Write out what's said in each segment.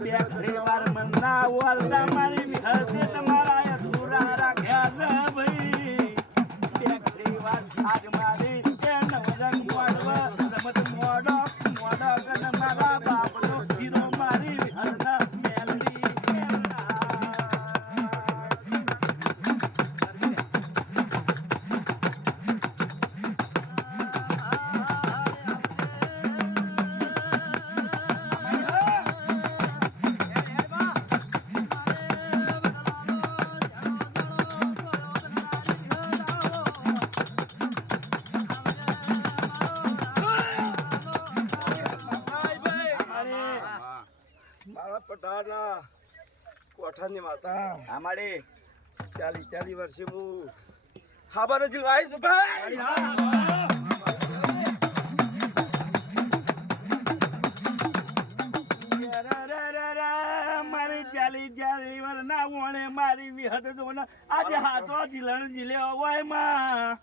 બે ઘડી વાર મનના ઓલતા મારી વિહતે તમારા અધૂરા રાખ્યા છે ભાઈ બે ઘડી વાર આજ મારી એ નવરંગ મોડવા રમત મોડો કન મારા બાપનો હીરો મારી વિહતના મેલડી મારા પટાના કોઠાની માતા અમારી 40 વર્ષે હું હાબર જ લાવીશ ભાઈ મારી 40 વાર ના વણે મારી વિહત જોને આજે હાથો જીલણ જીલ્યો હોય માં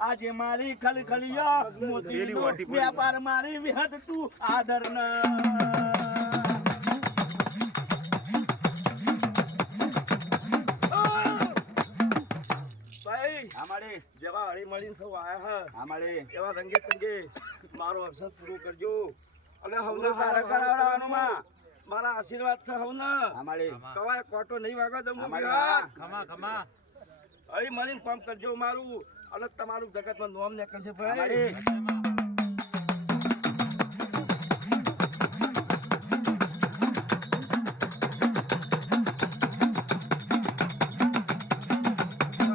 આજે મારી ખલખલિયો મોતીનો વ્યાપાર મારી વિહત તું આદર ન ભાઈ અમારી જેવા હળી મળીને સૌ આયા હા અમારી એવા રંગે ચંગે મારો અવસર પૂરો કરજો અને હવને પૂરો સારા કરાવવાનું માં મારા આશીર્વાદ છે હવને અમારી કવાય કોટો નહીં વાગવા દઉં ખમા હળી મળીને કામ કરજો મારું અને તમારું જગતમાં નોમ ને કરશે ભાઈ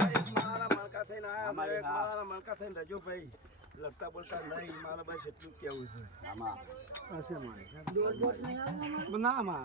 અમારી મારા મણકા થઈને આયા અમારે, છે. હા. મારા મણકા થઈને રજો ભાઈ લગતા બોલતા નહીં મારા બસ એટલું જ કેવું છે આમાં ના માં